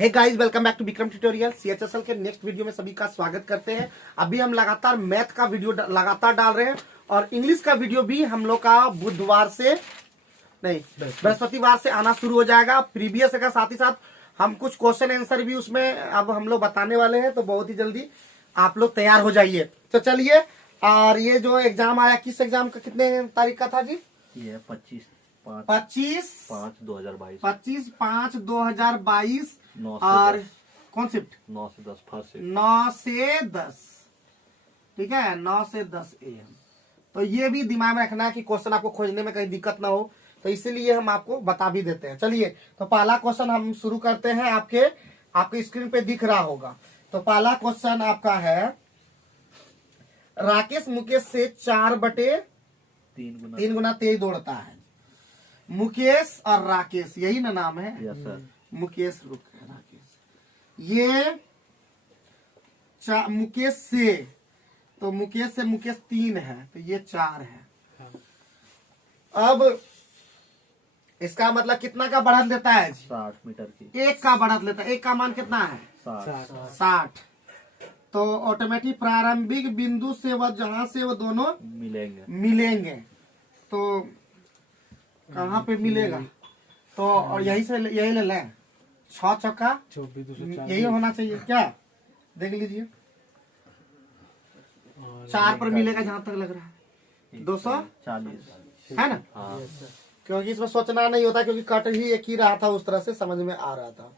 Hey guys, welcome back to Vikram tutorial. CHSL के next video में सभी का स्वागत करते हैं। अभी हम लगातार मैथ का वीडियो लगातार डाल रहे हैं और इंग्लिश का वीडियो भी हम लोग का बुधवार से नहीं बृहस्पतिवार से आना शुरू हो जाएगा। प्रीवियस का साथ ही साथ हम कुछ क्वेश्चन आंसर भी उसमें अब हम लोग बताने वाले हैं, तो बहुत ही जल्दी आप लोग तैयार हो जाइए। तो चलिए, और ये जो एग्जाम आया, किस एग्जाम का कितने तारीख का था जी? ये 25/5/2022 25/5/2022 9 से और 10 कौन शिफ्ट? 9 से 10 फर्स्ट शिफ्ट। 9 से 10, ठीक है, 9 से 10 AM। तो ये भी दिमाग में रखना है कि क्वेश्चन आपको खोजने में कहीं दिक्कत ना हो, तो इसीलिए हम आपको बता भी देते हैं। चलिए, तो पहला क्वेश्चन हम शुरू करते हैं। आपके स्क्रीन पे दिख रहा होगा। तो पहला क्वेश्चन आपका है, राकेश मुकेश से 4/3 गुना तेज दौड़ता है। मुकेश और राकेश, यही ना नाम है? Yes sir. मुकेश राकेश, ये मुकेश से, तो मुकेश से मुकेश 3 है, तो ये 4 है। अब इसका मतलब कितना का बढ़त लेता है जी? 60 मीटर की। 1 का बढ़त लेता है। 1 का मान कितना है? 60। तो ऑटोमेटिक प्रारंभिक बिंदु से वह जहां से वो दोनों मिलेंगे तो कहाँ पे मिलेगा? तो और यही ले लें, 6 चौका 24, यही होना चाहिए क्या? देख लीजिए, 4 पर मिलेगा जहां तक लग रहा है। 240 है ना? हाँ। क्योंकि इसमें सोचना नहीं होता, क्योंकि कट ही एक ही रहा था, उस तरह से समझ में आ रहा था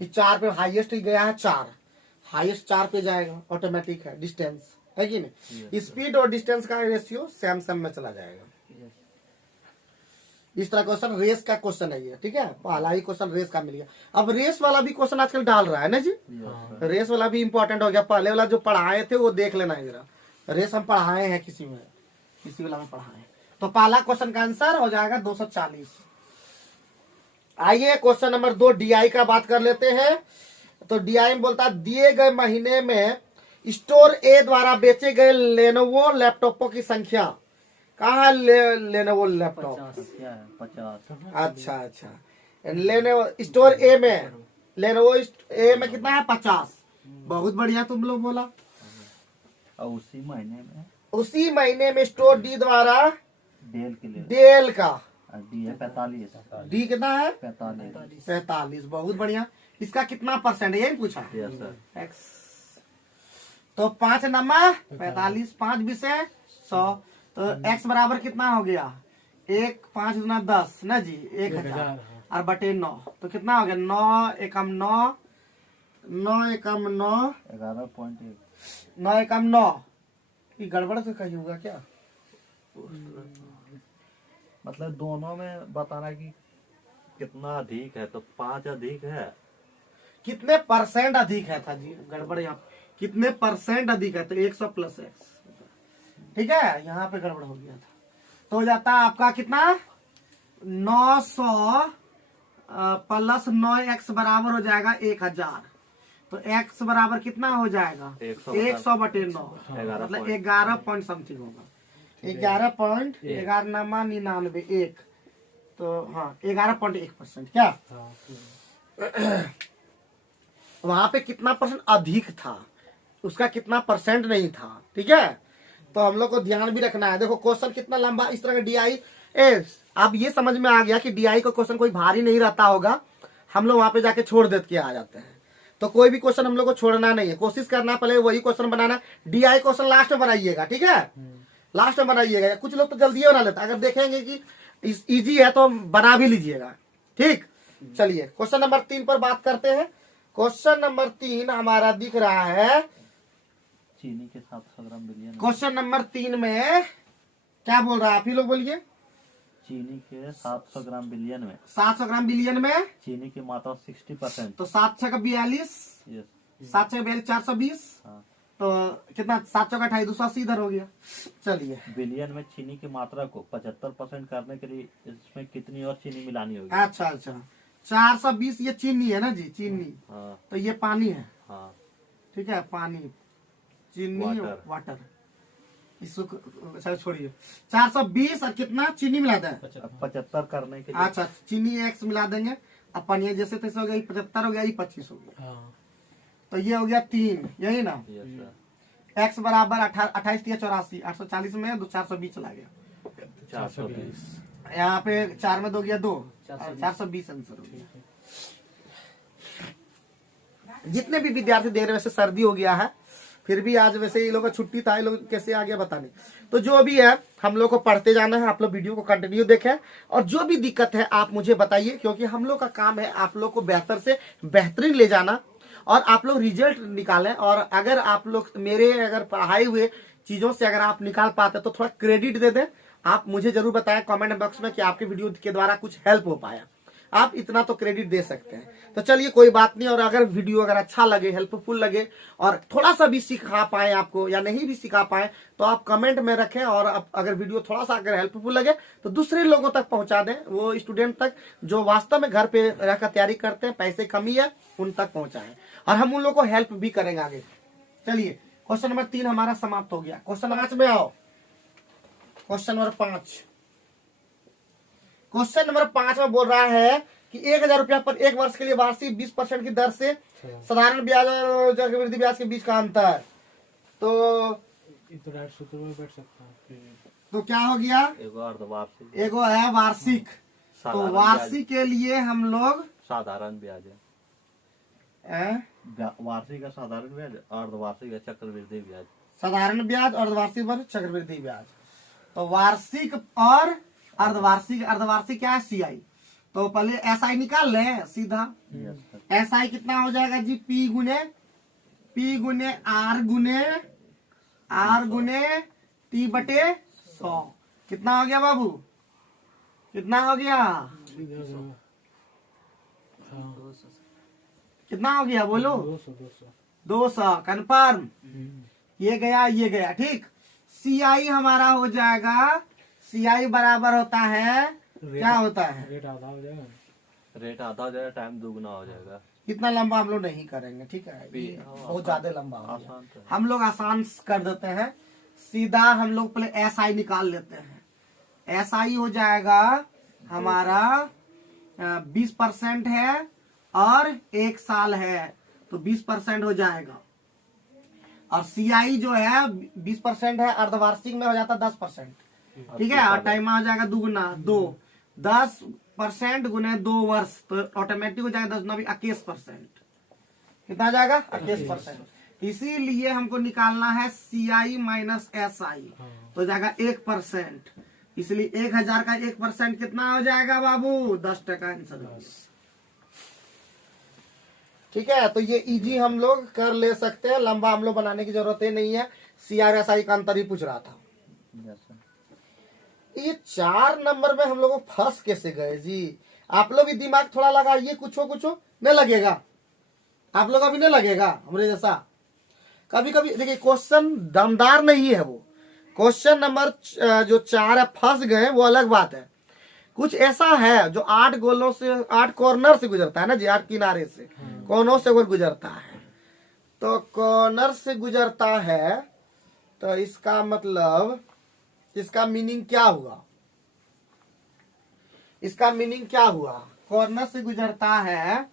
कि 4 पे हाईएस्ट ही गया है। 4 हाईएस्ट 4 पे जाएगा, ऑटोमेटिक है। डिस्टेंस है कि नहीं? स्पीड और डिस्टेंस का रेशियो सेम में चला जाएगा। इस तरह क्वेश्चन रेस का क्वेश्चन है ये, ठीक है। पहला ही क्वेश्चन रेस का मिल गया। अब रेस वाला भी क्वेश्चन आजकल डाल रहा है ना जी? रेस वाला भी इंपॉर्टेंट हो गया। पहले वाला जो पढ़ाए थे वो देख लेना जरा। रेस हम पढ़ाए हैं किसी वाला में पढ़ाए। तो पहला क्वेश्चन का आंसर हो जाएगा 240। आइए क्वेश्चन नंबर 2, डीआई का बात कर लेते हैं। तो डीआई में बोलता है, दिए गए महीने में स्टोर ए द्वारा बेचे गए लेनोवो लैपटॉपों की संख्या। कहाँ है लेनोवो लैपटॉप? 50। अच्छा। लेनोवो स्टोर ए में, लेनोवो ए में कितना है? 50। बहुत बढ़िया, तुम लोग बोला। और उसी महीने में स्टोर डी द्वारा डेल का डी है 45। डी कितना है? 45। बहुत बढ़िया। इसका कितना परसेंट है, यही पूछा? Yes sir. एक्स। तो 5 नंबर 45, 5 20 100। तो एक्स बराबर कितना हो गया? 1 5 गुना 10 ना जी, 1000 और बटे 9। तो कितना हो गया? 9 एकम 9, 9 एकम 9, 11.1। 9 एकम 9। ये गड़बड़ तो कहीं होगा क्या? मतलब दोनों में बताना कि कितना अधिक है, तो 5 अधिक है। कितने परसेंट अधिक है था जी? गड़बड़ यहाँ कितने परसेंट अधिक है? तो 100 प्लस एक्स, ठीक है। यहाँ पे गड़बड़ हो गया था। तो हो जाता है आपका कितना? 900 प्लस 9x बराबर हो जाएगा 1000। तो x बराबर कितना हो जाएगा? 100 बटे 9, मतलब 11 पॉइंट समथिंग होगा। 11.99 1। तो हाँ, 11.1% क्या? वहां पे कितना परसेंट अधिक था, उसका कितना परसेंट नहीं था, ठीक है। तो हम लोग को ध्यान भी रखना है। देखो क्वेश्चन कितना लंबा, इस तरह का डीआई। अब ये समझ में आ गया कि डीआई का क्वेश्चन कोई भारी नहीं रहता होगा, हम लोग वहां पे जाके छोड़ देते के आ जाते हैं। तो कोई भी क्वेश्चन हम लोग को छोड़ना नहीं है, कोशिश करना पहले वही क्वेश्चन बनाना। डीआई क्वेश्चन लास्ट में बनाइएगा, ठीक है, लास्ट में बनाइएगा। कुछ लोग तो जल्दी बना लेता है, अगर देखेंगे कि इजी है तो बना भी लीजिएगा, ठीक। चलिए क्वेश्चन नंबर 3 पर बात करते हैं। क्वेश्चन नंबर 3 हमारा दिख रहा है, चीनी के 700 ग्राम बिलियन। क्वेश्चन नंबर 3 में क्या बोल रहा है? आप ही लोग बोलिए। चीनी के 700 ग्राम बिलियन में 700 ग्राम बिलियन में चीनी की मात्रा 60%। तो 7 6 का 42, 7 6 का 42 420। हाँ। तो कितना? 7 चौका 28, 280 इधर हो गया। चलिए, बिलियन में चीनी की मात्रा को 75% करने के लिए इसमें कितनी और चीनी मिलानी होगी? अच्छा 420 ये चीनी है ना जी? चीनी। हाँ। तो ये पानी है, हाँ। ठीक है, पानी, चीनी, वाटर। इसको छोड़िए। 420 और कितना चीनी मिला दें? 75 करने के लिए। अच्छा, चीनी x मिला देंगे अपन ये जैसे तैसे हो गया, 75 हो गया, ये 25 हो गया, हाँ तो ये हो गया 3, यही ना। Yes sir. x बराबर 28 या 84, 840 में 420 चला गया, 420। यहाँ पे 4 में 2 गया 2, 420 आंसर हो गया। जितने भी विद्यार्थी देख रहे हैं, वैसे सर्दी हो गया है, फिर भी आज वैसे ये लोग का छुट्टी था, ये लोग कैसे आ गया पता नहीं। तो जो भी है हम लोग को पढ़ते जाना है, आप लोग वीडियो को कंटिन्यू देखें, और जो भी दिक्कत है आप मुझे बताइए, क्योंकि हम लोग का काम है आप लोग को बेहतर से बेहतरीन ले जाना, और आप लोग रिजल्ट निकालें। और अगर आप लोग मेरे अगर पढ़ाए हुए चीजों से अगर आप निकाल पाते तो थोड़ा क्रेडिट दे दें, आप मुझे जरूर बताएं कमेंट बॉक्स में कि आपके वीडियो के द्वारा कुछ हेल्प हो पाया, आप इतना तो क्रेडिट दे सकते हैं। तो चलिए कोई बात नहीं, और अगर वीडियो अगर अच्छा लगे, हेल्पफुल लगे, और थोड़ा सा भी सिखा पाए आपको या नहीं भी सिखा पाए, तो आप कमेंट में रखें, और अगर वीडियो थोड़ा सा अगर हेल्पफुल लगे तो दूसरे लोगों तक पहुंचा दें, वो स्टूडेंट तक जो वास्तव में घर पे रहकर तैयारी करते हैं, पैसे कमी है, उन तक पहुंचाएं, और हम उन लोगों को हेल्प भी करेंगे आगे। चलिए क्वेश्चन नंबर 3 हमारा समाप्त हो गया। क्वेश्चन 5 में आओ। क्वेश्चन नंबर 5, क्वेश्चन नंबर 5 में बोल रहा है कि 1000 रुपया पर एक वर्ष के लिए वार्षिक 20% की दर से साधारण ब्याज और चक्रवृद्धि ब्याज के बीच का अंतर। तो तो डायरेक्ट सूत्र में बैठ सकता है। तो क्या हो गया, एगो अर्धवार्षिक, एगो है वार्षिक, तो साधारण वार्षिक के लिए हम लोग साधारण ब्याज है। वार्षिक है साधारण ब्याज, अर्धवार्षिक है चक्रवृद्धि ब्याज। साधारण ब्याज, अर्धवार्षिक और चक्रवृद्धि ब्याज। तो वार्षिक और अर्धवार्षिक, अर्धवार्षिक क्या है, CI। तो पहले SI निकाल लें सीधा। Yes sir. SI कितना हो जाएगा जी, P गुने R गुने T बटे 100। कितना हो गया बाबू, कितना हो गया, कितना हो गया बोलो, 200 कन्फर्म। ये गया ठीक। CI हमारा हो जाएगा, CI बराबर होता है, क्या होता है, रेट आधा हो जाएगा, रेट आधा हो जाएगा, टाइम दुगना हो जाएगा। इतना लंबा हम लोग नहीं करेंगे, ठीक है, ये बहुत ज्यादा लंबा हो गया। आसान तो है। हम लोग आसान कर देते हैं, सीधा हम लोग पहले SI निकाल लेते हैं। SI हो जाएगा हमारा 20% है और 1 साल है, तो 20% हो जाएगा। और CI जो है 20% है, अर्धवार्षिक में हो जाता 10%, ठीक है, और टाइम हो जाएगा दुगुना 2, 10% गुने 2 वर्ष, तो ऑटोमेटिक हो जाएगा 10 21%। कितना आ जाएगा, 21%। इसीलिए हमको निकालना है CI माइनस SI, तो जाएगा 1%। इसलिए 1000 का 1% कितना हो जाएगा बाबू, 10% आंसर हो गया। ठीक है, तो ये इजी हम लोग कर ले सकते हैं, लंबा हम लोग बनाने की जरूरत ही नहीं है। CRSI का अंतर ही पूछ रहा था। Yes sir. ये 4 नंबर में हम लोग फंस कैसे गए जी, आप लोग भी दिमाग थोड़ा लगाइए, कुछो नहीं लगेगा, आप लोग अभी नहीं लगेगा हमरे जैसा। कभी कभी देखिए क्वेश्चन दमदार नहीं है, वो क्वेश्चन नंबर जो 4 है फंस गए, वो अलग बात है। कुछ ऐसा है जो 8 गोलों से, 8 कॉर्नर से गुजरता है ना जी, 8 किनारे से, कोनों से वो गुजरता है। तो कॉर्नर से गुजरता है, तो इसका मतलब, इसका मीनिंग क्या हुआ, इसका मीनिंग क्या हुआ, कॉर्नर से गुजरता है,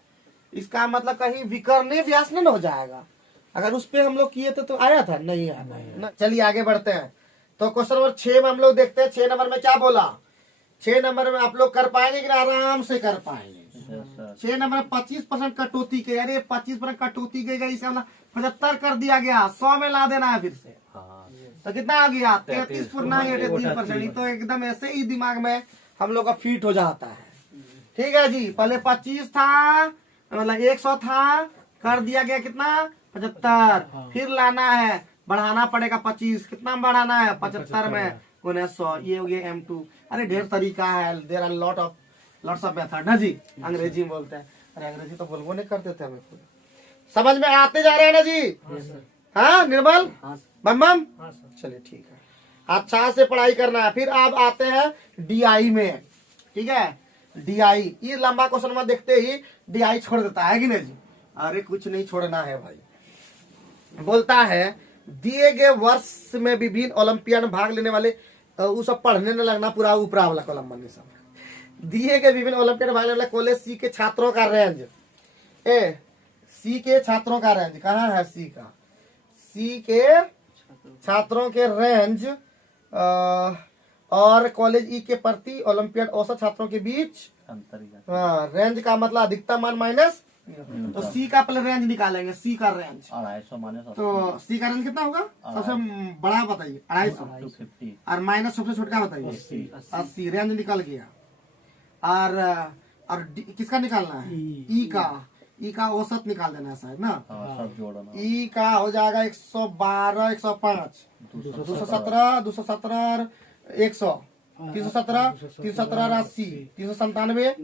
इसका मतलब कहीं विकर्णीय व्यास नहीं हो जाएगा। अगर उस पे हम लोग किए थे तो आया था, नहीं आया ना। चलिए आगे बढ़ते हैं। तो क्वेश्चन नंबर 6 में हम लोग देखते हैं, 6 नंबर में क्या बोला, 6 नंबर में आप लोग कर पाएंगे कि आराम से कर पाएंगे। Yes sir. 6 नंबर 25% कटौती के, अरे 25% कटौती के गई, इसे 75 कर दिया गया, 100 में ला देना है फिर से, हाँ। तो कितना आ गया, 33.83%। तो एकदम ऐसे ही दिमाग में हम लोग का फिट हो जाता है। ठीक है जी, पहले 25 था, मतलब 100 था, कर दिया गया कितना, 75, फिर लाना है, बढ़ाना पड़ेगा 25, कितना बढ़ाना है, 75 में गुने 100, ये हो गया M2। अरे ढेर तरीका है, there are lots of method ना जी, अंग्रेजी में बोलते हैं। अरे अंग्रेजी तो बोलबो नहीं करते थे हमें, समझ में आते जा रहे हैं ना जी। हाँ निर्मल, बम, चलिए ठीक है, अच्छा से पढ़ाई करना है। फिर आप आते हैं DI में, ठीक है, DI, ये लंबा क्वेश्चन में देखते ही DI छोड़ देता है कि नहीं जी। अरे कुछ नहीं छोड़ना है भाई, बोलता है दिए गए वर्ष में विभिन्न ओलंपियाड में भाग लेने वाले, वो सब पढ़ने न लगना, पूरा ऊपरा वाला कॉलम बने सब। दिए गए विभिन्न ओलंपियाड भाग लेने वाले कॉलेज सी के छात्रों का रेंज, सी के छात्रों का रेंज कहाँ है? सी का, सी के छात्रों के रेंज और कॉलेज ई के प्रति ओलंपियाड औसत छात्रों के बीच अंतर। हाँ, रेंज का मतलब अधिकतम मान माइनस, तो सी का पहले रेंज निकालेंगे, सी का रेंज 250 माइनस तो सी का रेंज कितना होगा? सबसे बड़ा बताइए 250 250 और माइनस सबसे छोटा बताइए 80, रेंज निकल गया। और किसका निकालना है? ई का औसत निकाल देना है शायद ना। सब जोड़ना। ई का हो जाएगा 112, 105, 217, 217 और 100, 317, 317 और 80, 397,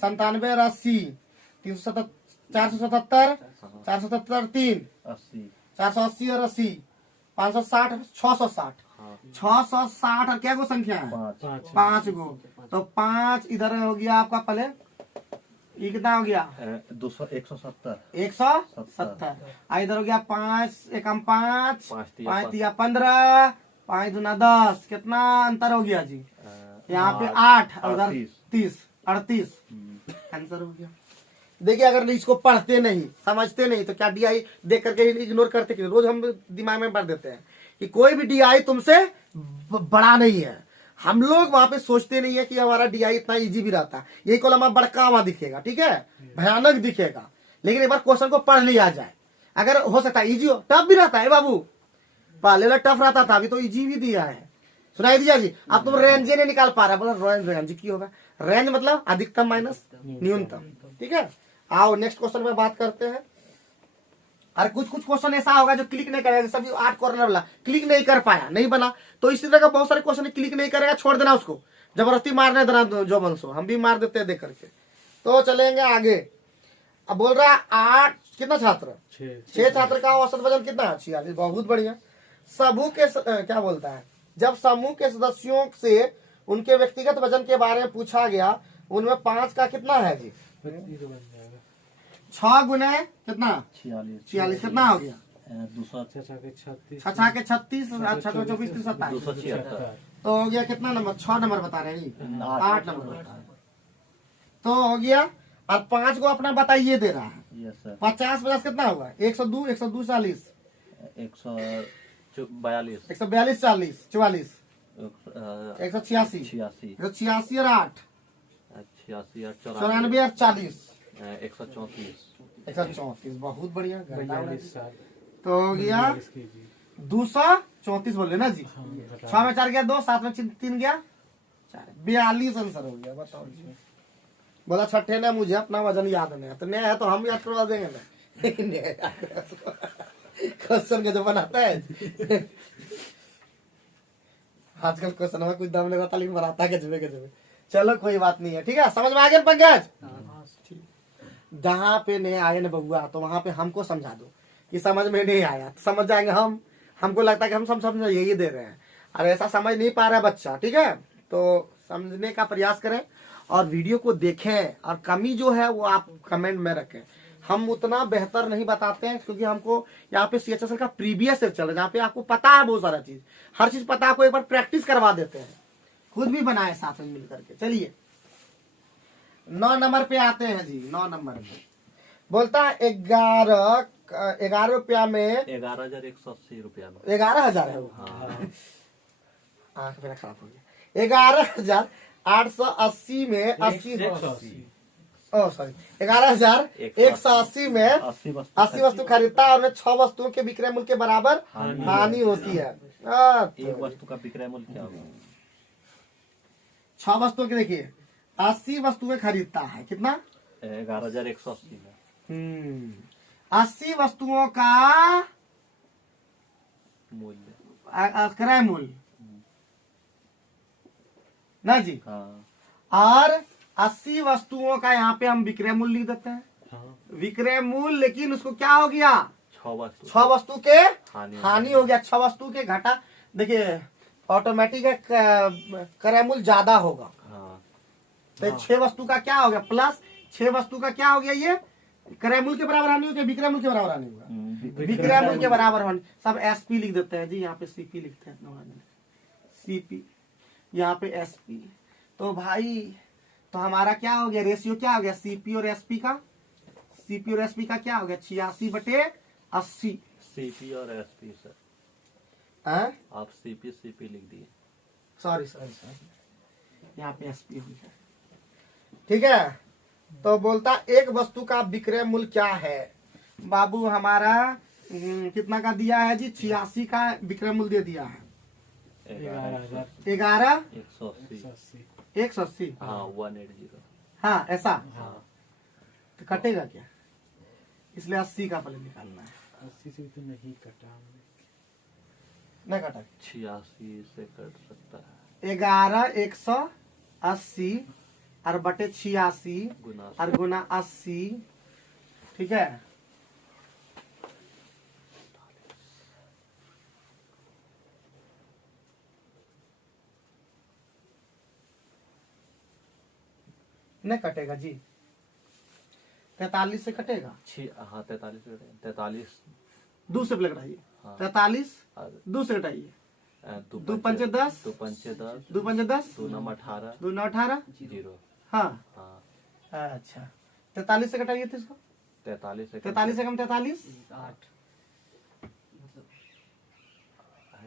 97 और 80, 477, 477 3, 80 480 और 80, 560, 660, 660 और क्या गो संख्या है? 5 गो। तो 5 इधर हो गया आपका पहले, ये कितना हो गया? 170 170। इधर हो गया 5 एकम 5, 5 दिया 15, 5 दूना 10, कितना अंतर हो गया जी? यहाँ पे 8 और उधर 30, 38 आंसर हो गया। देखिए अगर इसको पढ़ते नहीं, समझते नहीं तो क्या डीआई देख करके इग्नोर करते कि रोज हम दिमाग में भर देते हैं कि कोई भी डीआई तुमसे बड़ा नहीं है। हम लोग वहां पे सोचते नहीं है कि हमारा डीआई इतना इजी भी रहता है। यही कॉलम हमारा बड़का वहां दिखेगा, ठीक है, भयानक दिखेगा, लेकिन एक बार क्वेश्चन को पढ़ लिया जाए, अगर हो सकता है इजी हो, टफ भी रहता है बाबू, पहले टफ रहता था, अभी तो इजी भी दिया है। सुनाई दिया जी? अब तुम रेंज नहीं निकाल पा रहा, बोला रेंज की होगा? रेंज मतलब अधिकतम माइनस न्यूनतम, ठीक है। आओ नेक्स्ट क्वेश्चन में बात करते हैं। और कुछ क्वेश्चन ऐसा होगा जो क्लिक नहीं करेगा, सभी 8 कॉर्नर वाला क्लिक नहीं कर पाया, नहीं बना, तो इसी तरह का बहुत सारे क्वेश्चन क्लिक नहीं करेगा, छोड़ देना उसको, जबरदस्ती मारने देना जो बंसो, हम भी मार देते हैं देख करके। तो चलेंगे आगे। अब बोल रहा है 8 कितना छात्र? 6 छात्र का औसत वजन कितना है? 46। बहुत बढ़िया। समूह के क्या बोलता है? जब समूह के सदस्यों से उनके व्यक्तिगत वजन के बारे में पूछा गया, उनमें 5 का कितना है जी? 6 गुने कितना? 46 कितना हो गया? 36, 36, 24, 27, तो हो गया कितना नंबर? 6 नंबर बता रहे हैं, 8 नंबर बता रहे हैं, तो हो गया। और 5 को अपना बताइए दे रहा है। 50 50 कितना हुआ? 102, 102 40, 142, 142 40, 44, 186, 186 और 8, 86 और 94 और 40, 134, 134। बहुत बढ़िया। 42 साल तो हो गया 234 बोले ना जी। 6 में 4 गया 2, 7 में 3 गया 4, 42 आंसर हो गया। बताओ जी। बोला छठे ने मुझे अपना वजन याद नहीं है, तो नया है तो हम याद करवा देंगे ना। क्वेश्चन का जो बनाता है आजकल क्वेश्चन में कुछ दम नहीं होता, लेकिन बनाता है गजबे। चलो कोई बात नहीं है, ठीक है, समझ में आ गया पंकज? जहाँ पे नहीं आए ना बबुआ, तो वहां पे हमको समझा दो कि समझ में नहीं आया, तो समझ जाएंगे हम। हमको लगता है कि हम सब समझ यही दे रहे हैं, और ऐसा समझ नहीं पा रहा है बच्चा, ठीक है, तो समझने का प्रयास करें और वीडियो को देखें, और कमी जो है वो आप कमेंट में रखें। हम उतना बेहतर नहीं बताते हैं क्योंकि हमको यहाँ पे CHSL का प्रीवियस चल रहा है, जहाँ पे आपको पता है बहुत सारा चीज, हर चीज पता है, आपको एक बार प्रैक्टिस करवा देते हैं, खुद भी बनाए साथ में मिल करके। चलिए 9 नंबर पे आते हैं जी। 9 नंबर में बोलता है 11 रुपया में 11,180 रुपया में 11,000 है वो। आंख मेरा खराब हो गया। 11,880 में 80 सॉरी 11,180 में 80 वस्तु खरीदता है और 6 वस्तुओं के विक्रय मूल्य के बराबर हानि होती है। एक वस्तु का विक्रय मूल्य क्या होगा? 6 वस्तुओं के देखिए 80 वस्तुएं खरीदता है, कितना? 11,180 में 80 वस्तुओं का मूल्य क्रय मूल्य ना जी। हाँ। और 80 वस्तुओं का यहाँ पे हम विक्रय मूल्य लिख देते हैं। विक्रय मूल्य, लेकिन उसको क्या हो गया? 6 वस्तु के हानि हो गया। 6 वस्तु के घटा, देखिए ऑटोमेटिक क्रय मूल्य ज्यादा होगा। तो 6 वस्तु का क्या हो गया? प्लस 6 वस्तु का क्या हो गया? ये क्रय मूल्य के बराबर हानि हो गया, विक्रय मूल्य के बराबर हानि होगा। विक्रय मूल्य के बराबर हानि, सब SP लिख देते हैं जी, यहाँ पे CP लिखते हैं, CP यहाँ पे SP। तो भाई तो हमारा क्या हो गया, रेशियो क्या हो गया, सीपी और एसपी का, सीपी और एसपी का क्या हो गया, 86/80। सीपी और एसपी सर, हाँ आप सीपी सीपी लिख दिए। सॉरी सॉरी सॉरी, यहाँ पे एसपी हो गया। ठीक है, तो बोलता एक वस्तु का विक्रय मूल्य क्या है। बाबू हमारा कितना का दिया है जी, 86 का विक्रय मूल्य दे दिया है। 11,000 11 180। 180 180। हाँ 180। हाँ ऐसा, हाँ तो कटेगा क्या, इसलिए 80 का पहले निकालना है। 80 से तो नहीं कटा हमने। नहीं कटा, 86 से कट सकता है। 11/180 और बटे 86 गुना और गुना 80। ठीक है, नहीं कटेगा जी, 43 से कटेगा। हाँ 43। 43 दो से पहले घटाइए, हाँ। 43 और दो से घटाइए, दो दो पंचे 10, 2 पंचे 10, 2 पंचे 10, 2 नम 18, 2 9 18। 0। हाँ हाँ अच्छा, 43 से घटाइए तो इसको, 43 से 43 से कम 43, 8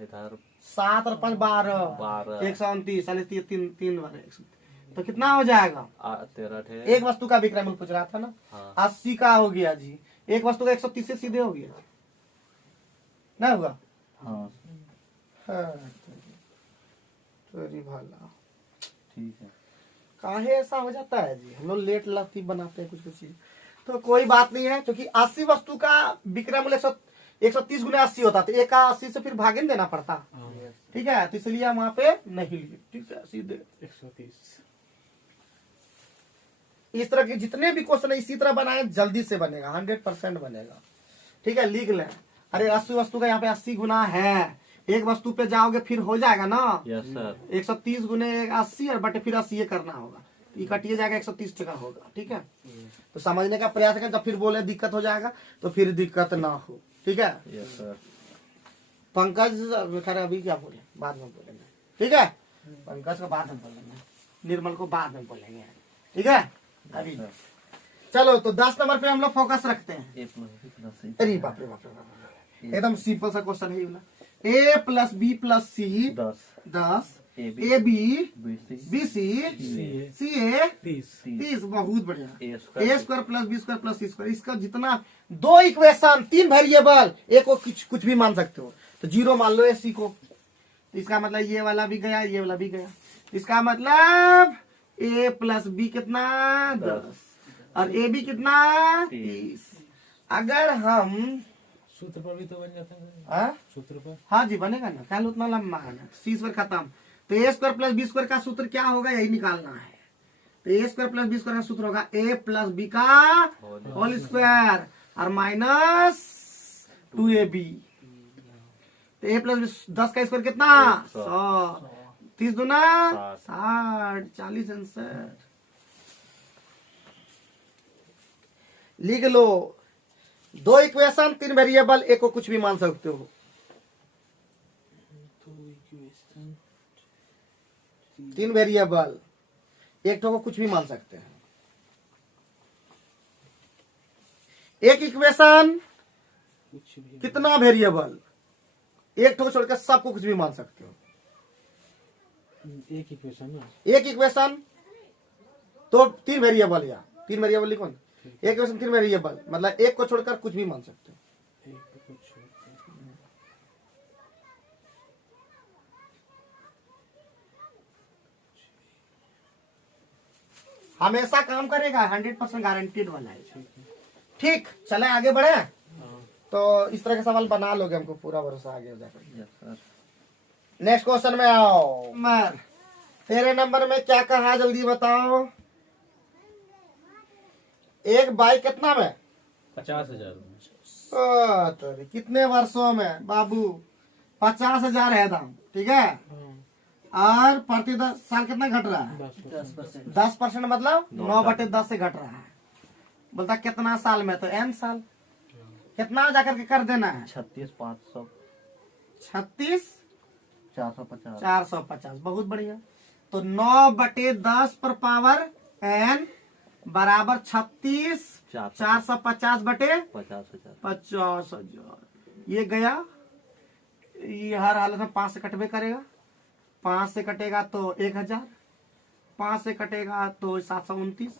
इधर 7 और 5 12, 12, 129, 3 बार 129। तो कितना हो जाएगा, 13 थे। एक वस्तु का विक्रय मूल्य पूछ रहा था ना, हाँ 80 का हो गया जी, एक वस्तु का 130 से सीधे हो गया ना, हुआ। हाँ हाँ, सॉरी भाला, ठीक है। काहे ऐसा हो जाता है जी, हम लोग लेट लती बनाते हैं कुछ कुछ चीज, तो कोई बात नहीं है, क्योंकि 80 वस्तु का विक्रय मूल्य 130 गुना 80 होता, तो एक का 80 से फिर भागीन देना पड़ता। हाँ, ठीक है, तो इसलिए हम वहां पे नहीं लिए, ठीक है सीधे। 130 इस तरह के जितने भी क्वेश्चन है इसी तरह बनाए, जल्दी से बनेगा, 100% बनेगा। ठीक है, लिख लें। अरे 80 वस्तु का यहाँ पे 80 गुना है, एक वस्तु पे जाओगे फिर हो जाएगा ना, यस सर। 130 गुने 80 और बटे फिर 80 ये करना होगा, ये कटिए जाएगा, 130 टका होगा। ठीक है, तो समझने का प्रयास करें, जब फिर बोले दिक्कत हो जाएगा तो फिर दिक्कत ना हो। ठीक है, यस सर। पंकज खैर अभी क्या बोले, बाद में बोलेंगे। ठीक है, पंकज को बाद में बोलेंगे, निर्मल को बाद में बोलेंगे। ठीक है, अभी चलो तो 10 नंबर पे हम लोग फोकस रखते हैं। A plus B plus C। अरे बाप रे बाप रे बाप रे, एकदम सिंपल सा क्वेश्चन है ये वाला। A plus b plus c 10 10, AB a b BC b c CA c a 30 30, बहुत बढ़िया। A a square square plus b square plus c square, इसका जितना दो इक्वेशन 3 वेरिएबल, एक को कुछ भी मान सकते हो, तो 0 मान लो एसी को, तो इसका मतलब ये वाला भी गया, ये वाला भी गया, इसका मतलब ए प्लस बी कितना 10 और ए बी कितना 30। अगर हम सूत्र पर भी तो बन जाता है। हाँ सूत्र पर हाँ जी बनेगा ना, कल उतना लंबा है ना, सी स्क्वायर खत्म, तो ए स्क्वायर प्लस बी स्क्वायर का सूत्र क्या होगा, यही निकालना है। तो ए स्क्वायर प्लस बी स्क्वायर का सूत्र होगा ए प्लस बी का होल स्क्वायर और माइनस 2ab। तो ए प्लस 10 का स्क्वायर कितना 100, 30 दूना 60, 40 आंसर लिख लो। दो इक्वेशन 3 वेरिएबल, एक को कुछ भी मान सकते हो। तो इक्वेशन 3 वेरिएबल, एक को कुछ भी मान सकते हैं। एक इक्वेशन कुछ भी कितना वेरिएबल, एक को छोड़कर सबको कुछ भी मान सकते हो। एक इक्वेशन ना, एक इक्वेशन तो 3 वेरिएबल, या 3 वेरिएबल लिखो ना, एक इक्वेशन 3 वेरिएबल मतलब एक को छोड़कर कुछ भी मान सकते हो। एक को कुछ छोड़कर। हमेशा काम करेगा, 100% गारंटीड वाला है। ठीक है। ठीक, चले आगे बढ़े। हाँ, तो इस तरह के सवाल बना लोगे, हमको पूरा भरोसा आगे हो जाएगा। Yes sir. नेक्स्ट क्वेश्चन में आओ। नंबर, तेरे नंबर में क्या कहा जल्दी बताओ। एक बाइक कितना में 50,000 तो कितने वर्षों में बाबू 50,000 है दाम। ठीक है, और प्रति 10 साल कितना घट रहा है 10%। 10% मतलब 9/10 से घट रहा है। बोलता कितना साल में, तो n साल, कितना जाकर के कर देना है 36 500 36 450 450, बहुत बढ़िया। तो 9/10 पर पावर n बराबर 36 450 बटे 50,000 50,000। ये गया, ये हर हालत में 5 से कटबे करेगा। 5 से कटेगा तो 1,000, 5 से कटेगा तो 729,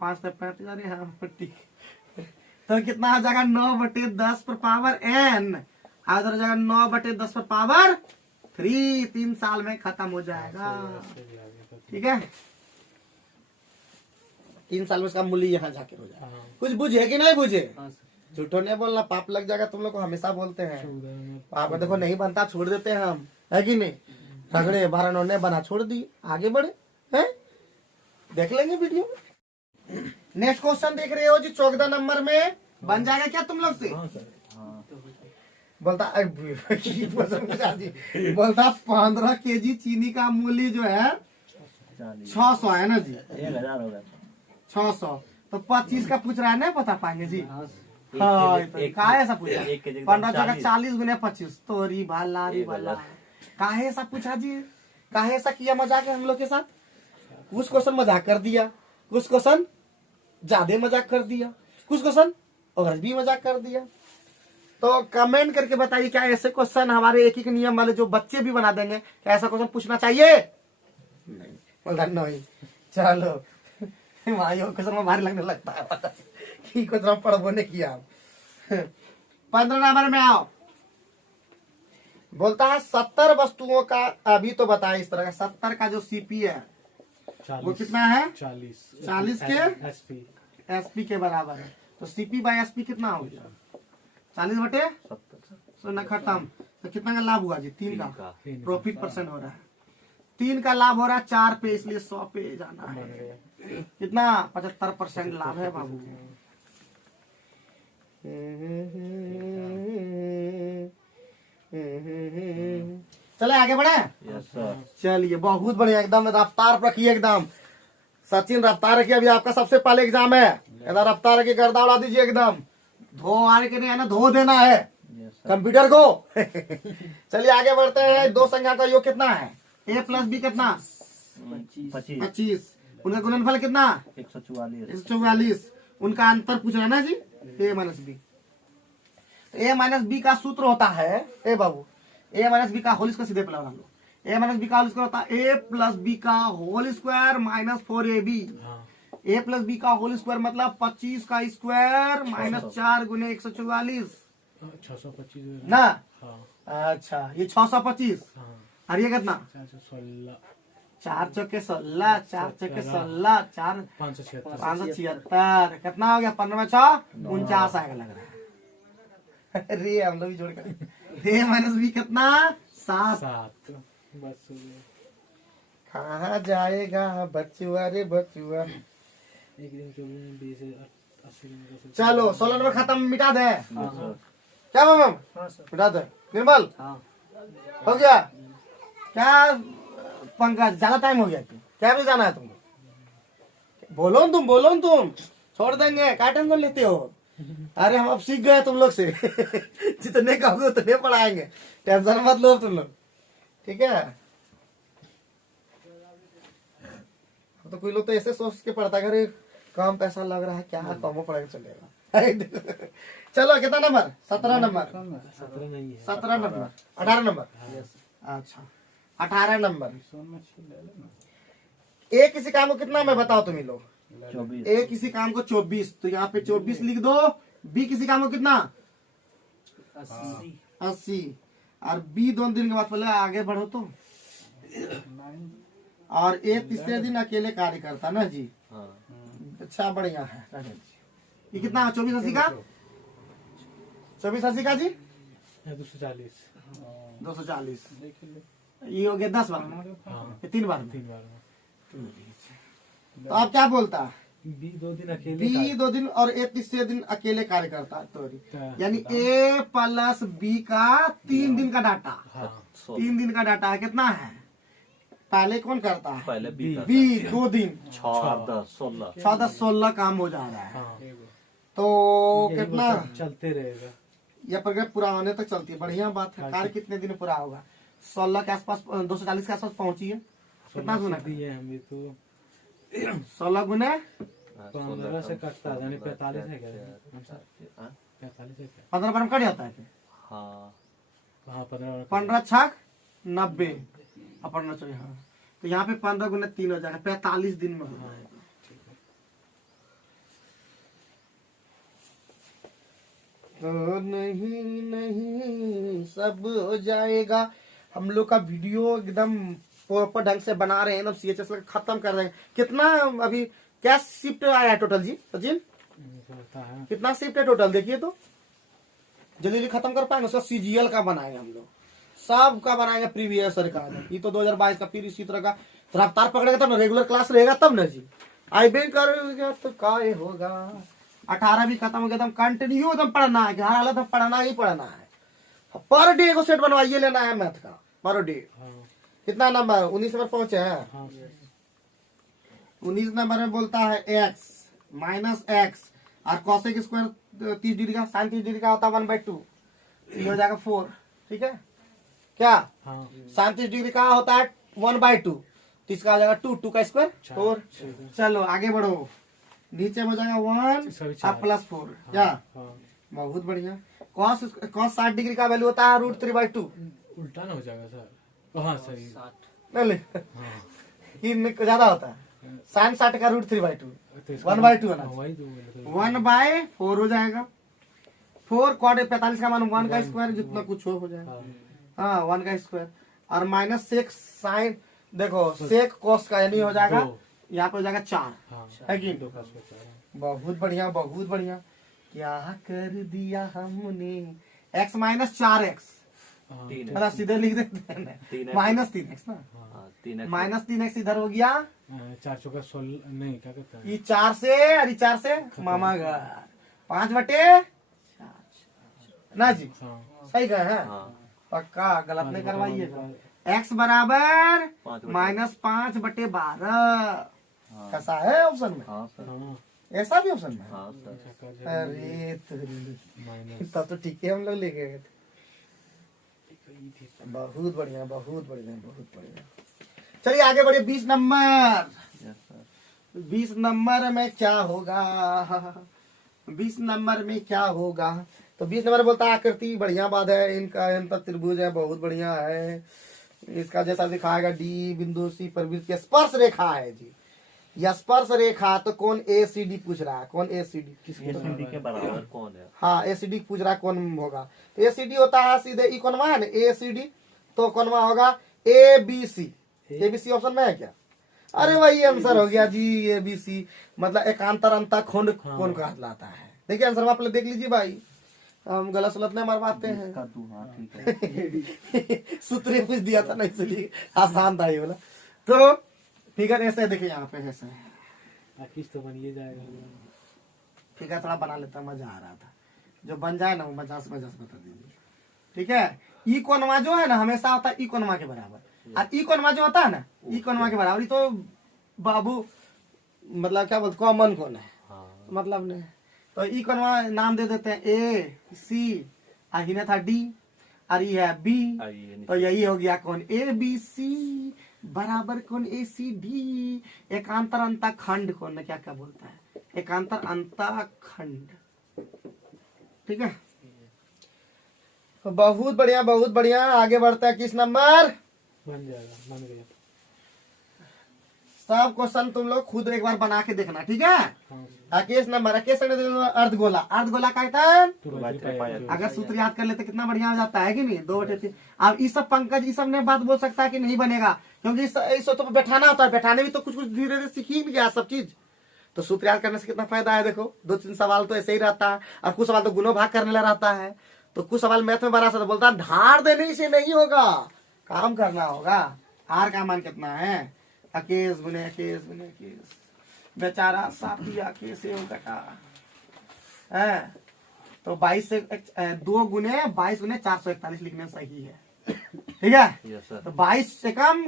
5 से 35,000। हाँ ठीक। तो कितना आ जाएगा 9/10 पर पावर n, आ जाएगा 9/10 पर पावर 3। 3 साल में खत्म हो जाएगा। ठीक है, 3 साल में उसका मूल्य यहाँ जाके हो जाएगा। हाँ। कुछ बुझे कि नहीं बुझे? हाँ सर। झूठो नहीं बोलना, पाप लग जाएगा। तुम लोग को हमेशा बोलते हैं, में पाप देखो नहीं बनता छोड़ देते हैं हम, है कि नहीं? रगड़े भरा ने बना छोड़ दिए, आगे बढ़े हैं। देख लेंगे वीडियो में। नेक्स्ट क्वेश्चन देख रहे हो जी, 14 नंबर में बन जाएगा क्या तुम लोग से? हाँ सर। बोलता बोलता 15 केजी चीनी का मूल्य जो है 600 है ना जी? 1,000 होगा। 600 तो 25 का पूछ रहा है, नहीं बता पाएंगे जी? हाँ सर। हाँ, एक काहे ऐसा पूछा? 1 केजी का 15 जगह 40 गुने 25 तो री भाला री 1,000। भाला। काहे ऐसा पूछा जी? काहे ऐसा किया मजाक है हम लोग के साथ? कुछ क्वेश्चन मजाक कर दिया, कुछ क्वेश्चन ज्यादा मजाक कर दिया, कुछ क्वेश्चन और भी मजाक कर दिया। तो कमेंट करके बताइए, क्या ऐसे क्वेश्चन हमारे एक एक नियम वाले जो बच्चे भी बना देंगे, क्या ऐसा क्वेश्चन पूछना चाहिए? नहीं, बोला नहीं। चलो भाई क्वेश्चन में भारी लगने लगता है कि क्वेश्चन पढ़बो ने किया। 15 नंबर में आओ, बोलता है 70 वस्तुओं का, अभी तो बताए इस तरह का 70 का जो सीपी है वो कितना है? 40 के एसपी के बराबर है। तो सीपी बाय एसपी कितना हो गया? 40/70। सुना खत्म। तो कितना का लाभ हुआ जी? 3 का प्रॉफिट परसेंट हो रहा है। 3 का लाभ हो रहा है 4 पे, इसलिए 100 पे जाना है। कितना? 75% लाभ है बाबू। चले आगे बढ़े। Yes sir. चलिए बहुत बढ़िया, एकदम रफ्तार रखिए, एकदम सचिन रफ्तार रखिए। अभी आपका सबसे पहले एग्जाम है, एकदम रफ्तार रखिए, गर्दा उड़ा दीजिए एकदम। धो आने के नहीं है ना, धो देना है यस सर। कंप्यूटर को। चलिए आगे बढ़ते हैं। 2 संख्या का योग कितना है? a प्लस बी कितना? 25 25। उनका गुणनफल कितना? 144 144। उनका अंतर पूछ रहा है ना जी, a minus b. a minus b का सूत्र होता है, ए बाबू, a माइनस बी का होल स्क्वायर सीधे पहले बना लो। a माइनस बी का होल स्क्वायर होता है a प्लस बी का whole square minus 4ab। a plus b का होल स्क्वायर मतलब 25 का स्क्वायर माइनस 4 गुने 144 625 ना। हाँ। अच्छा, ये 625 हाँ। और ये कितना? 416 4 चौके 16, 4 चौके 16, 4 576 576। कितना हो गया? 15 में 6 49 आएगा लग रहा है। रे हम लोग भी जोड़ कर ए माइनस बी कितना? 7। 7 बस हो गया। कहाँ जाएगा बचुआ रे बचुआ। एक दिन 24 20 80 दिन चलो 16 नंबर खत्म, मिटा दे। Yes sir. क्या मामम? हाँ सर। मिटा दे। निर्मल हाँ। हो गया क्या? पंकज ज्यादा टाइम हो गया, क्या भी जाना है तुमको? बोलो न तुम, बोलो न तुम, छोड़ देंगे, क्या टेंशन लेते हो? अरे हम अब सीख गए तुम लोग से। जितने कहोगे उतने पढ़ाएंगे, टेंशन मत लो तुम लोग, ठीक है? तो कोई लोग तो ऐसे सोच के पढ़ता है, कम पैसा लग रहा है, क्या कम पढ़ाई चलेगा। चलो कितना नंबर? 17 नंबर। 17 नहीं है। 17 नंबर, 18 नंबर। अच्छा 18 नंबर। ए किसी काम को कितना मैं बताओ तुम्हें लोग? 24 ए किसी काम को 24, तो यहाँ पे 24 लिख दो। बी किसी काम को कितना? 80। और बी 2 दिन के बाद पहले आगे बढ़ो तो। और ए तीसरे दिन अकेले कार्य करता ना जी। हाँ। अच्छा बढ़िया है। ये कितना? 24 80 का? 24 80 का जी? 240 240। ये हो गया 10 बार, हाँ। ये 3 बार। 3 बार में। तो आप क्या बोलता है? बी 2 दिन अकेले बी 2 दिन और ए तीसरे दिन अकेले कार्य करता है, तो हाँ। यानी ए प्लस बी का 3 दिन का डाटा। हाँ। 3 दिन का डाटा है, कितना है? पहले कौन करता है? पहले बी का बी 2 दिन, 6 10 16 14 16 काम हो जा रहा है। हाँ। तो यही कितना? मतलब चलते रहेगा। यह प्रक्रिया पूरा होने तक चलती है। बढ़िया बात है। कार्य कितने दिन में पूरा होगा? 16 के आसपास, 240 के आसपास पहुंची है। कितना सुना? दिए हमें तो 16 गुने 15 से कटता है, यानी 45 है क्या? आंसर 45 है क्या? 15 पर कट जाता है। हाँ हाँ 15 15 छक 90 अपन चाहिए। हाँ तो यहाँ पे 15 गुने 3 हो जाएगा, 45 दिन में हो जाएगा। तो नहीं नहीं सब हो जाएगा। हम लोग का वीडियो एकदम प्रॉपर ढंग से बना रहे हैं, एकदम CHS खत्म कर रहे हैं। कितना अभी क्या शिफ्ट आया है टोटल जी सचिन? होता है। कितना शिफ्ट है टोटल देखिए तो, जल्दी जल्दी खत्म कर पाएंगे। उसका CGL का बनाएंगे हम लोग, सब का बनाएंगे प्रीवियस का। ये तो 2022 का, फिर इसी तरह का तो रफ्तार पकड़ेगा तब ना रेगुलर क्लास रहेगा तब ना जी। आई बैंक करेगा तो काय होगा। 18 भी खत्म हो गया, एकदम कंटिन्यू एकदम पढ़ना है, हर हालत में पढ़ना ही पढ़ना है। पर डे को सेट बनवाइए लेना है मैथ का पर डे। हाँ कितना नंबर 19 नंबर पहुंचे हैं। हाँ 19 नंबर में बोलता है x माइनस एक्स और कॉसेक स्क्वायर 30 डिग्री का, साइन 30 डिग्री का होता है 1/2, ये हो जाएगा 4। ठीक है क्या? हाँ साइन 30 डिग्री का होता है 1/2, तो इसका आ जाएगा 2 का स्क्वायर 4। चलो आगे बढ़ो, नीचे हो जाएगा 1 और प्लस 4 क्या? हाँ बहुत बढ़िया। कॉस 60 डिग्री का वैल्यू होता है √3/2। उल्टा ना हो जाएगा सर। हाँ सही। हाँ ये ज्यादा होता है, साइन 60 का √3/2 तो इसका 1/2 होना हाँ, चाहिए। वही तो बोले थे। 1/4 हो जाएगा। 4 कॉट 45 का मान 1 का स्क्वायर जितना कुछ हो जाएगा। हाँ हाँ 1 का स्क्वायर और माइनस सेक साइन, देखो सेक कॉस का यानी हो जाएगा दो। यहाँ पे हो जाएगा 4 हाँ है कि? 2 का स्क्वायर 4। बहुत बढ़िया बहुत बढ़िया। क्या कर दिया हमने, x माइनस 4x, हाँ मतलब सीधे लिख देते हैं तीन माइनस 3x ना, हाँ 3x माइनस 3x इधर हो गया। 4 चौका 16 नहीं क्या कहता है? ये 4 से और ये 4 से मामा घर 5/4 ना जी, हाँ सही कहे हैं? हाँ पक्का गलत नहीं करवाइएगा। x बराबर माइनस 5/12 कैसा है ऑप्शन में? हाँ सर हाँ ऐसा भी ऑप्शन में? हाँ सर अरे माइनस तब तो ठीक है, हम लोग लेके गए थे। बहुत बढ़िया बहुत बढ़िया बहुत बढ़िया। चलिए आगे बढ़िए। 20 नंबर, यस सर 20 नंबर में क्या होगा? 20 नंबर में क्या होगा? तो 20 नंबर बोलता है आकृति बढ़िया बात है, इनका इनका त्रिभुज है, बहुत बढ़िया है। इसका जैसा दिखाएगा डी बिंदु सी पर वृत्त की स्पर्श रेखा है जी। यह स्पर्श रेखा तो कौन ACD पूछ रहा है, कौन ACD ये CD के बराबर कौन है? हाँ ACD पूछ रहा है कौन होगा। तो ACD होता है सीधे ई कोणवा है ना ACD, तो कोणवा होगा ABC। ABC ऑप्शन में है क्या? अरे वही आंसर हो गया जी ABC, मतलब एकांतर अंतर खंड कौन कहलाता है। देखिए आंसर आप लोग देख लीजिए भाई, हम गलत सलत नहीं मरवाते हैं। इसका तू हाँ ठीक है सूत्र पूछ दिया था ना इसलिए आसान था ये वाला। तो फिगर ऐसे देखिए यहाँ पे ऐसे किस तो बनिए जाएगा। फिगर थोड़ा बना लेता, मजा आ रहा था। जो बन जाए ना वो 50 बता दीजिए। ठीक है, ई कोणवा जो है ना हमेशा होता है ई कोणवा के बराबर, और ई कोणवा जो होता है ना ई कोणवा के बराबर। ये तो बाबू मतलब क्या बोलते कॉमन कोण है, हाँ मतलब नहीं। तो ई कोणवा नाम दे देते हैं AC, हिने था D और ये है B, आइए तो यही हो गया कौन ABC बराबर कौन ACD। एकांतर अंतर खंड कौन क्या क्या बोलता है, एकांतर अंतर खंड। ठीक है, तो बहुत बढ़िया आगे बढ़ता है। किस नंबर? बन जाएगा, बन गया। सब क्वेश्चन तुम लोग खुद एक बार बना के देखना, ठीक है? हाँ केस नंबर केस अर्धगोला, अर्धगोला का है 2/3 अगर सूत्र याद कर लेते कितना बढ़िया हो जाता है कि नहीं? 2/3। अब इस सब पंकज इस सब ने बात बोल सकता है कि नहीं बनेगा, क्योंकि इस तो बैठाना होता है, बैठाने भी तो कुछ धीरे धीरे सीख ही गया सब चीज। तो सूत्र याद करने से कितना फायदा है। देखो 2-3 सवाल तो ऐसे ही रहता है, और कुछ सवाल तो गुणों भाग करने लगा रहता है, तो कुछ सवाल मैथ में बड़ा सा बोलता है ढार देने से नहीं होगा, काम करना होगा। आर का मान कितना है? अकेस गुने अकेस गुने अकेस, बेचारा साथिया कैसे हो घटा है। तो 22 से 2 गुने 22 गुने 441 लिखना सही है, ठीक है? यस सर तो 22 से कम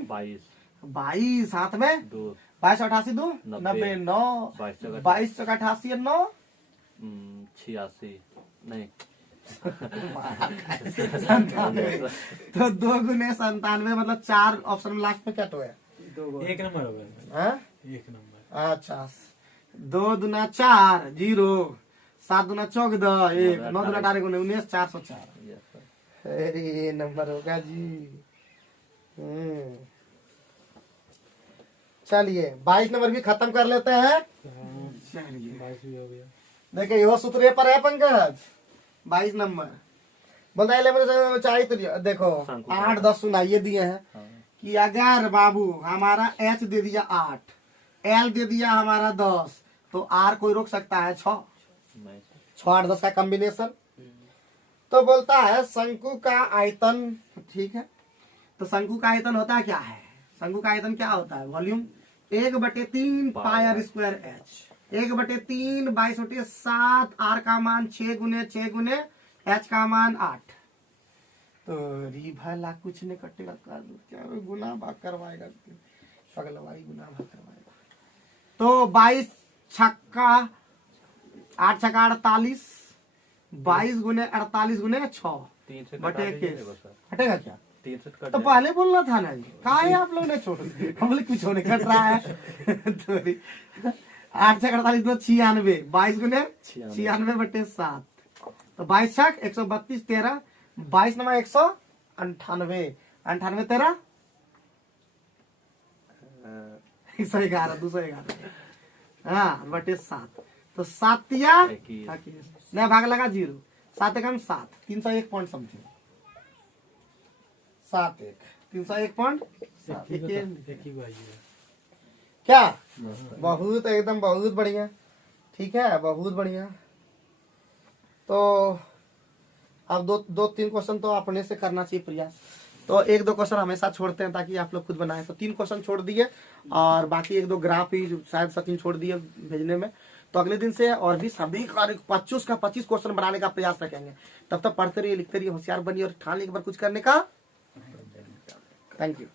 22 हाथ में 2 22 88 2 90 9 22 से 88 9 86 नहीं तो 2 गुने 97 मतलब 4 ऑप्शन में लास्ट में क्या तो है? 1 नंबर होगा। हाँ? 1 नंबर अच्छा 2 दूना 4 0, 7 दूना 14 1, 9 दूना 18 19 404। Yes sir. अरे ये नंबर होगा जी। चलिए 22 नंबर भी खत्म कर लेते हैं। चलिए 22 भी हो गया। देखिए यो सूत्र पर है पंकज, 22 नंबर बोलता है लेवल चाहिए तो देखो शंकु 8 10 सुनाइए दिए हैं हाँ। कि अगर बाबू हमारा H दे दिया 8, L दे दिया हमारा 10, तो R कोई रोक सकता है 6, नहीं सर। 6 8 10 का कॉम्बिनेशन। तो बोलता है शंकु का आयतन, ठीक है, तो शंकु का आयतन होता है क्या है, शंकु का आयतन क्या होता है, volume 1/3 pi r square h, 1/3 22/7, r का मान 6 गुने 6 गुने एच का मान 8। तो री भला कुछ नहीं कटेगा, क्या गुना भाग करवाएगा, पगलवाई गुना भाग करवाएगा। तो 22 छक्का 8 छक्का 48, 22 गुने 48 गुने 6 3 से बटे कटा दीजिए 21 सर। हटेगा क्या? 3 से कट तो पहले बोलना था ना जी, कहा है आप लोग ने छोड़ दिया? हम लोग कुछ होने कट रहा है। 8 छक 48 दो 96, 22 गुने 96/7, तो 22 छक 132 13, 22 नमा 198, 98 13 111 211, हाँ बटे 7, तो 7 या 21, नया भाग लगा 0, 7 एकम 7, 301 पॉइंट समथिंग, 7 1 301 पॉइंट देखी को आइए। क्या? बहुत एकदम बहुत बढ़िया, ठीक है, बहुत बढ़िया। तो अब दो तीन क्वेश्चन तो अपने से करना चाहिए प्रयास, तो 1-2 क्वेश्चन हमेशा छोड़ते हैं ताकि आप लोग खुद बनाएं। तो 3 क्वेश्चन छोड़ दिए और बाकी 1-2 ग्राफ ही शायद सचिन छोड़ दिए भेजने में। तो अगले दिन से और भी सभी 25 का 25 क्वेश्चन बनाने का प्रयास रखेंगे। तब तक पढ़ते रहिए, लिखते रहिए, होशियार बनिए और ठान एक बार कुछ करने का। Thank you.